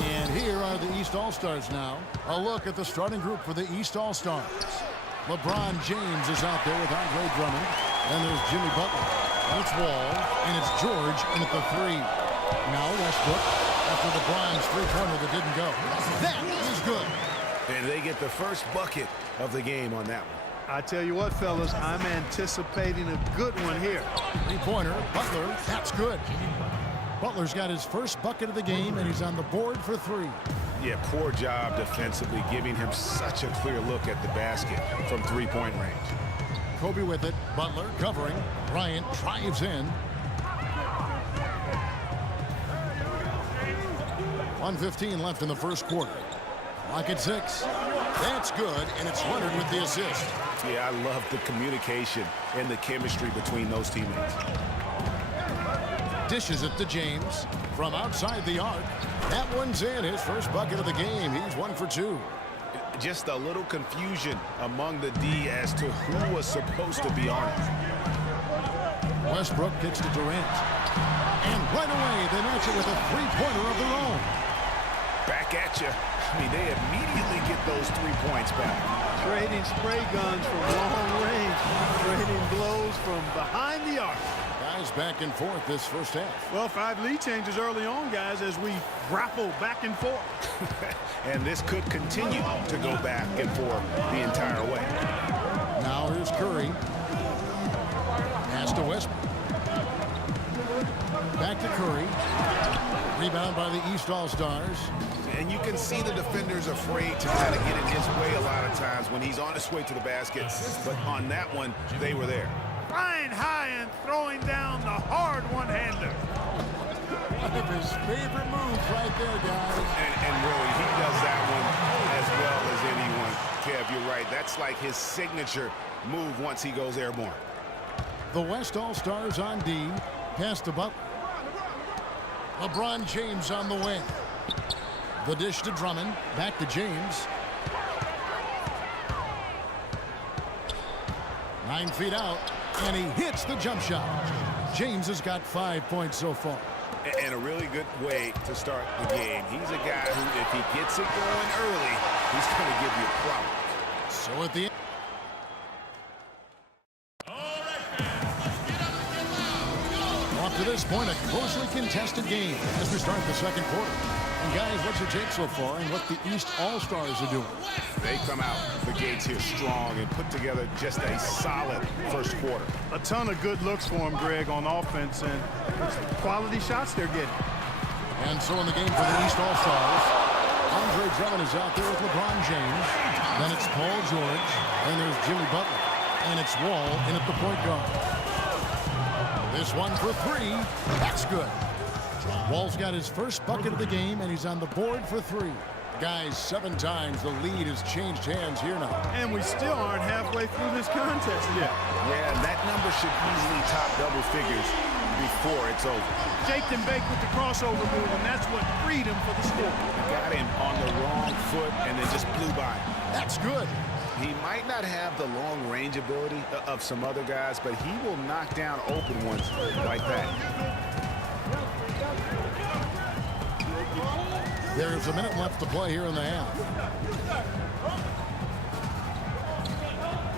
And here are the East All-Stars now. A look at the starting group for the East All-Stars. LeBron James is out there with Andre Drummond. And there's Jimmy Butler. And it's Wall. And it's George in at the 3. Now Westbrook after LeBron's three-pointer that didn't go. That is good. And they get the first bucket of the game on that one. I tell you what, fellas, I'm anticipating a good one here. Three-pointer, Butler, that's good. Butler's got his first bucket of the game, and he's on the board for 3. Yeah, poor job defensively, giving him such a clear look at the basket from three-point range. Kobe with it, Butler covering. Bryant drives in. 1:15 left in the first quarter. Clock at 6. That's good, and it's Leonard with the assist. Yeah, I love the communication and the chemistry between those teammates. Dishes it to James from outside the arc. That one's in. His first bucket of the game. He's 1 for 2. Just a little confusion among the D as to who was supposed to be on it. Westbrook kicks to Durant. And right away, they match it with a three-pointer of their own. Back at you. I mean, they immediately get those 3 points back. Trading spray guns from long range. Trading blows from behind the arc. Guys back and forth this first half. Well, 5 lead changes early on, guys, as we grapple back and forth. And this could continue to go back and forth the entire way. Now here's Curry. Pass to Westbrook. Back to Curry. Rebound by the East All-Stars. And you can see the defenders afraid to kind of get in his way a lot of times when he's on his way to the basket. But on that one, they were there. Flying high and throwing down the hard one-hander. One of his favorite moves right there, guys. And really, he does that one as well as anyone. Kev, you're right. That's like his signature move once he goes airborne. The West All-Stars on D. Pass to Butler. LeBron James on the wing. The dish to Drummond. Back to James. 9 feet out. And he hits the jump shot. James has got 5 points so far. And a really good way to start the game. He's a guy who, if he gets it going early, he's going to give you a problem. So at the end. Up to this point, a closely contested game as we start the second quarter. And guys, what's your take so far and what the East All-Stars are doing? They come out the gates here strong and put together just a solid first quarter. A ton of good looks for him, Greg, on offense, and it's quality shots they're getting. And so in the game for the East All-Stars, Andre Drummond is out there with LeBron James. Then it's Paul George. Then there's Jimmy Butler. And it's Wall in at the point guard. This one for 3. That's good. Wall's got his first bucket of the game, and he's on the board for 3. Guys, 7 times the lead has changed hands here now. And we still aren't halfway through this contest yet. Yeah, and that number should easily top double figures before it's over. Jaked and baked with the crossover move, and that's what freed him for the score. Got him on the wrong foot and then just blew by him. That's good. He might not have the long range ability of some other guys, but he will knock down open ones like that. There's a minute left to play here in the half.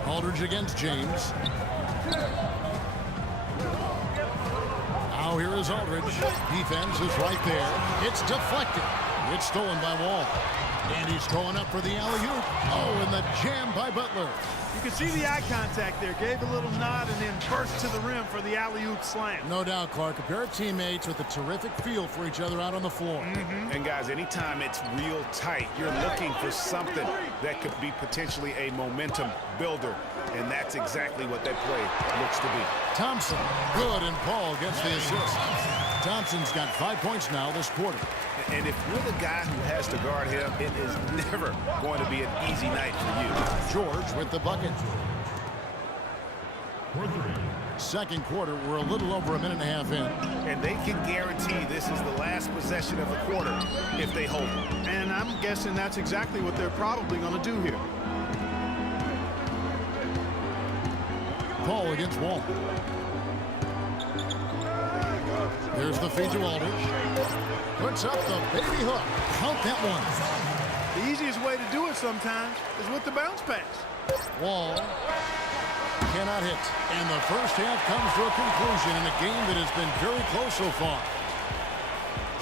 Aldridge against James. Now here is Aldridge. Defense is right there. It's deflected. It's stolen by Wall. And he's going up for the alley-oop. Oh, and the jam by Butler. You can see the eye contact there. Gave a little nod and then burst to the rim for the alley-oop slam. No doubt, Clark. A pair of teammates with a terrific feel for each other out on the floor. And guys, anytime it's real tight, you're looking for something that could be potentially a momentum builder. And that's exactly what that play looks to be. Thompson, good, and Paul gets the assist. Thompson's got 5 points now this quarter. And if you're the guy who has to guard him, it is never going to be an easy night for you. George with the bucket. Second quarter, we're a little over a minute and a half in. And they can guarantee this is the last possession of the quarter if they hold it. And I'm guessing that's exactly what they're probably going to do here. Paul against Wall. Here's the feed to Aldridge. Puts up the baby hook. Count that one. The easiest way to do it sometimes is with the bounce pass. Wall cannot hit. And the first half comes to a conclusion in a game that has been very close so far.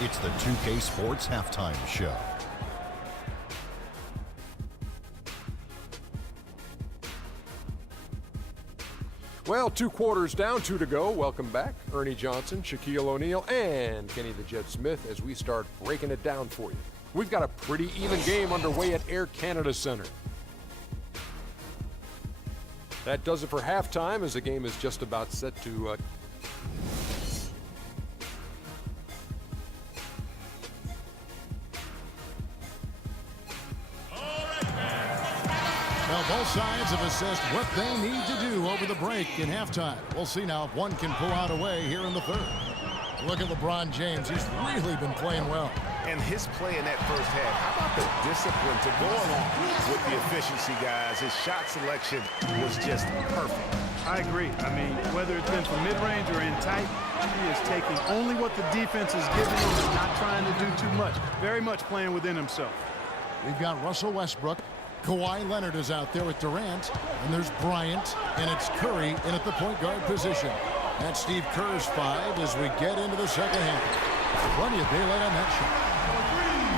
It's the 2K Sports Halftime Show. Well, 2 quarters down, 2 to go. Welcome back, Ernie Johnson, Shaquille O'Neal, and Kenny the Jet Smith as we start breaking it down for you. We've got a pretty even game underway at Air Canada Center. That does it for halftime as the game is just about set to Well, both sides have assessed what they need to do over the break in halftime. We'll see now if one can pull out a way here in the third. Look at LeBron James. He's really been playing well. And his play in that first half, how about the discipline to go along with the efficiency, guys? His shot selection was just perfect. I agree. I mean, whether it's been from mid-range or in tight, he is taking only what the defense is giving him and not trying to do too much. Very much playing within himself. We've got Russell Westbrook. Kawhi Leonard is out there with Durant. And there's Bryant. And it's Curry in at the point guard position. That's Steve Kerr's 5 as we get into the second half. Plenty of daylight on that shot.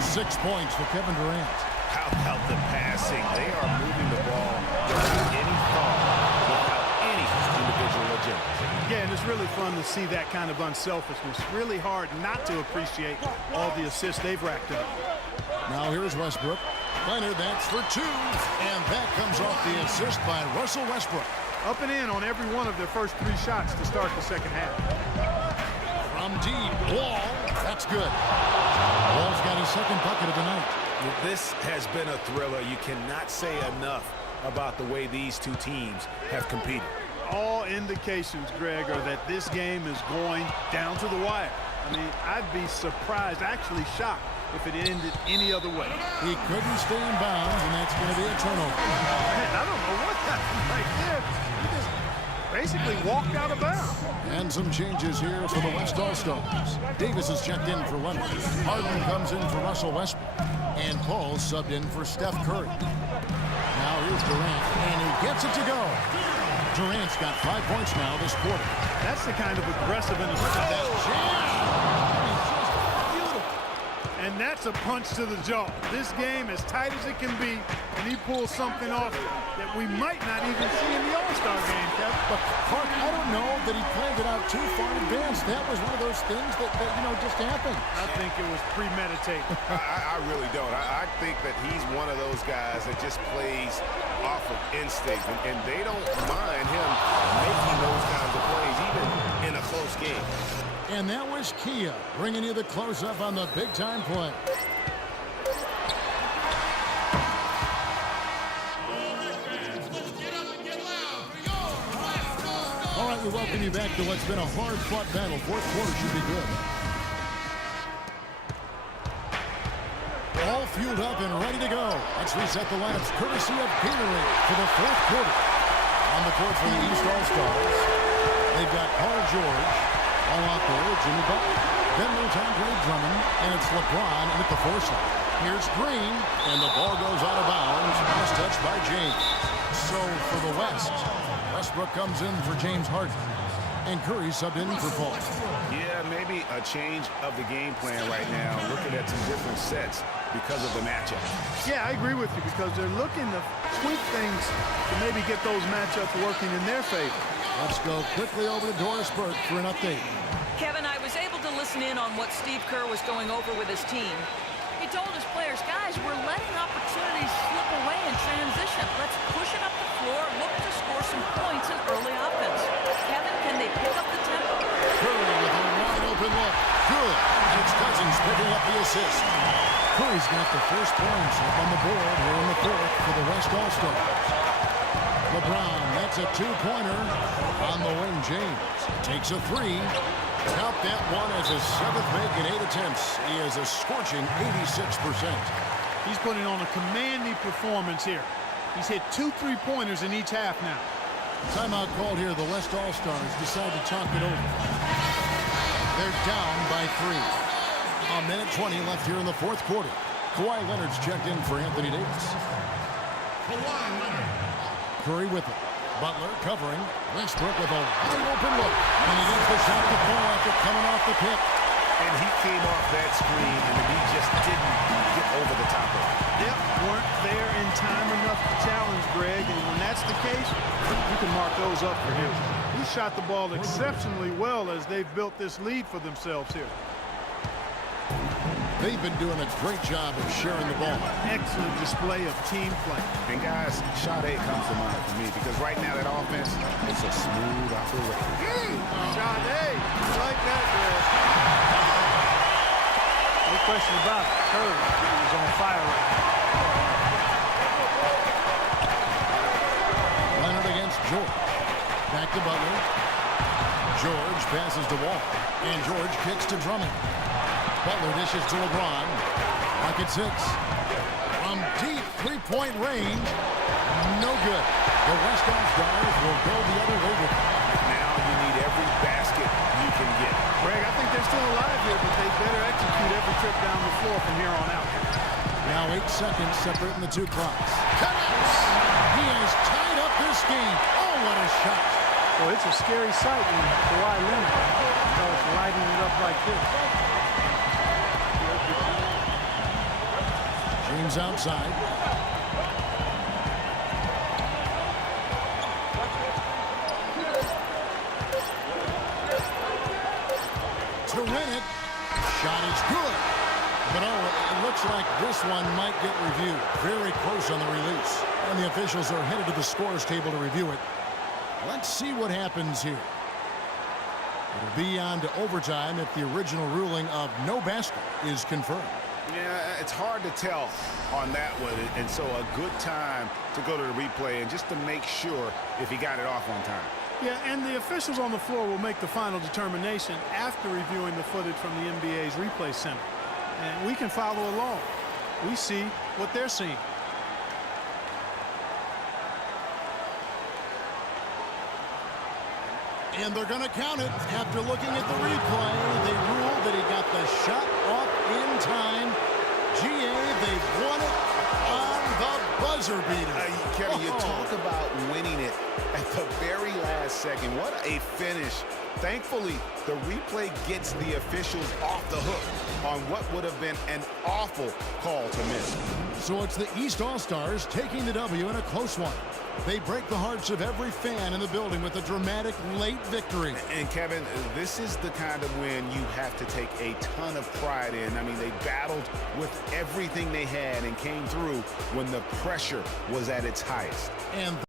6 points for Kevin Durant. How about the passing? They are moving the ball without any thought, without any individual agenda. Yeah, and it's really fun to see that kind of unselfishness. Really hard not to appreciate all the assists they've racked up. Now here's Westbrook. Leonard, that's for 2. And that comes off the assist by Russell Westbrook. Up and in on every one of their first 3 shots to start the second half. From deep, Wall. That's good. Wall's got his second bucket of the night. This has been a thriller. You cannot say enough about the way these two teams have competed. All indications, Greg, are that this game is going down to the wire. I mean, I'd be surprised, actually shocked, if it ended any other way. He couldn't stay in bounds, and that's going to be a turnover. Man, I don't know what happened right there. He just basically walked out of bounds. And some changes here for the West All-Stars. Davis is checked in for Leonard. Harden comes in for Russell Westbrook. And Paul subbed in for Steph Curry. Now here's Durant, and he gets it to go. Durant's got 5 points now this quarter. That's the kind of aggressive and and that's a punch to the jaw. This game as tight as it can be, and he pulls something off that we might not even see in the All-Star game, Kevin. But Clark, I don't know that he planned it out too far in advance. That was one of those things that just happened. I think it was premeditated. I really don't. I think that he's one of those guys that just plays off of instinct, and they don't mind him making those kinds of plays, even in a close game. And that was Kia bringing you the close-up on the big-time play. All right, we welcome you back to what's been a hard-fought battle. Fourth quarter should be good. All fueled up and ready to go. Let's reset the lineups courtesy of Gatorade for the fourth quarter. On the court for the East All-Stars, they've got Paul George. All out there, Jimmy Butler. Then there's Andre Drummond, and it's LeBron in at the foursome. Here's Green, and the ball goes out of bounds. Last touch by James. So for the West, Westbrook comes in for James Harden, and Curry subbed in for Paul. Yeah, maybe a change of the game plan right now, looking at some different sets because of the matchup. Yeah, I agree with you because they're looking to tweak things to maybe get those matchups working in their favor. Let's go quickly over to Doris Burke for an update. Kevin, I was able to listen in on what Steve Kerr was going over with his team. He told his players, guys, we're letting opportunities slip away in transition. Let's push it up the floor, look to score some points in early offense. Kevin, can they pick up the tempo? Curry with a wide open look. Good. And it's Cousins picking up the assist. Curry's got the first points up on the board here in the fourth for the West All-Stars. LeBron, that's a two-pointer on the wing. James takes a 3. Count that one as his 7th make in 8 attempts. He is a scorching 86%. He's putting on a commanding performance here. He's hit 2 3-pointers in each half now. Timeout called here. The West All-Stars decide to talk it over. They're down by 3. A minute 20 left here in the fourth quarter. Kawhi Leonard's checked in for Anthony Davis. Curry with it. Butler covering. Westbrook with a wide open look. And he gets the shot to fall after coming off the pick. And he came off that screen, and he just didn't get over the top of it. Yep, weren't there in time enough to challenge Greg, and when that's the case, you can mark those up for him. He shot the ball exceptionally well as they've built this lead for themselves here. They've been doing a great job of sharing the ball. Excellent display of team play. And guys, Sade comes to mind for me because right now that offense is a smooth operation. Sade, I like that, Greg. No question about it. Curry is on fire right now. Leonard against George. Back to Butler. George passes to Wall. And George kicks to Drummond. Butler dishes to LeBron. Pocket 6. From deep three-point range. No good. The West Coast Stars will go the other way with it. Now you need every basket you can get. Greg, I think they're still alive here, but they better execute every trip down the floor from here on out. Now 8 seconds separating the two clocks. Connects! He has tied up this game. Oh, what a shot. Well, it's a scary sight when Kawhi Leonard starts lighting it up like this. James outside. To win it. Shot is good. But oh, it looks like this one might get reviewed. Very close on the release. And the officials are headed to the scores table to review it. Let's see what happens here. It'll be on to overtime if the original ruling of no basket is confirmed. Yeah, it's hard to tell on that one, and so a good time to go to the replay and just to make sure if he got it off on time. Yeah, and the officials on the floor will make the final determination after reviewing the footage from the NBA's replay center. And we can follow along. We see what they're seeing. And they're going to count it. After looking at the replay, they ruled that he got the shot off in time. GA, they've won it on the buzzer beater. Kevin, you talk about winning it at the very last second. What a finish. Thankfully, the replay gets the officials off the hook on what would have been an awful call to miss. So it's the East All-Stars taking the W in a close one. They break the hearts of every fan in the building with a dramatic late victory. And Kevin, this is the kind of win you have to take a ton of pride in. I mean, they battled with everything they had and came through when the pressure was at its highest. And